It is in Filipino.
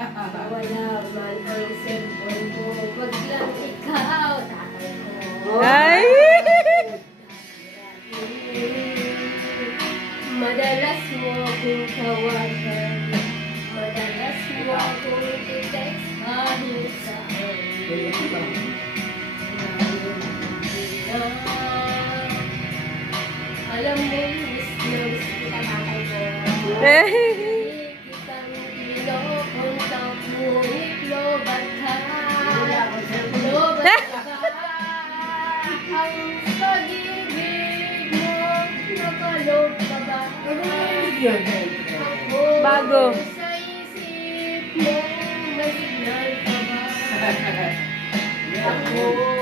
Wala man ang cellphone mo, wag lang ikaw, tatay ko. Ay! Madalas mo akong tawagan, madalas mo akong i-text kahit saan. Alam mo, miss na miss kita, tatay ko. Kitang pinokontak, ngunit lobat ka. Lobat ka. Ang pag-ibig mo, nakalob ka ba? Bago. Sa isip mo, may signal ka ba? Ako